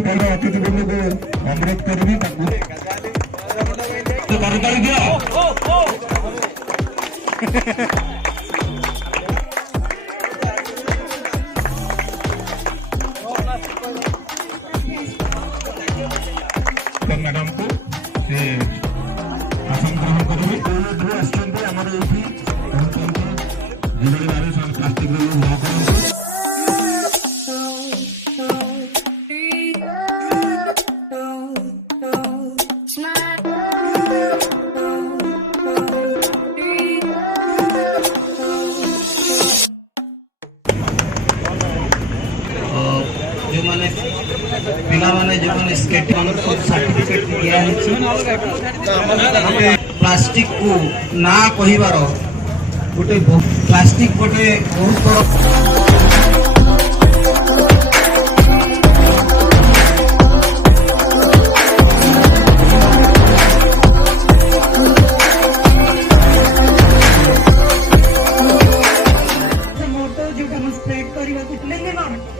पहले अतिथि बंधु को अनुरोध करी मैडम को से आसन ग्रहण करेंगे प्लास्टिक जो माने पिला माने जो माने स्केटिंग को सर्टिफिकेट दिया है प्लास्टिक को ना कहिबार गोटे प्लास्टिक गोटे बहुत बड़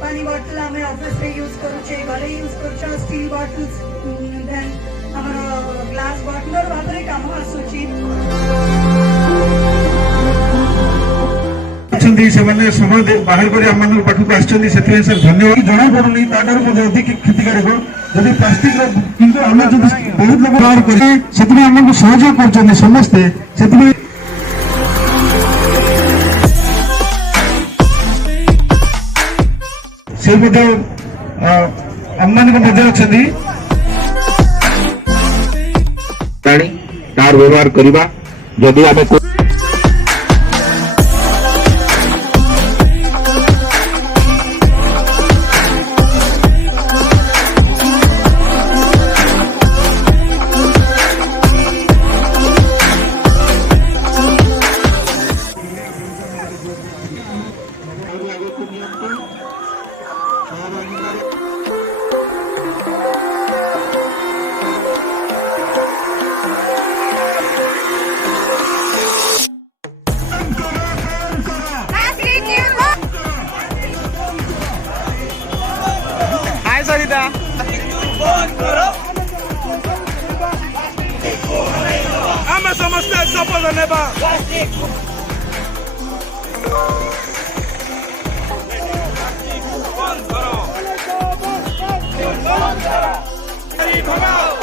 पानी बॉटल हमें ऑफिस रे यूज करूचे घरे यूज करूचा स्टील बॉटल्स देन हमर ग्लास बॉटल और भाबरे काम आसुची अछंती से माने समय बाहर कर हमन पाठक आछंती सेते सर धन्यवाद जणा पडुनी ताटर मध्ये अधिक क्षतिकारक यदि प्लास्टिक रो किंतु हम जो बहुत लोग व्यवहार करे सेते हमन को सहयोग करछन समस्त सेते से मध्य अम्मान मध्य अच्छा तार व्यवहार करवा जदि आम सरिता आम समस्ते शपथ नेबा भगाओ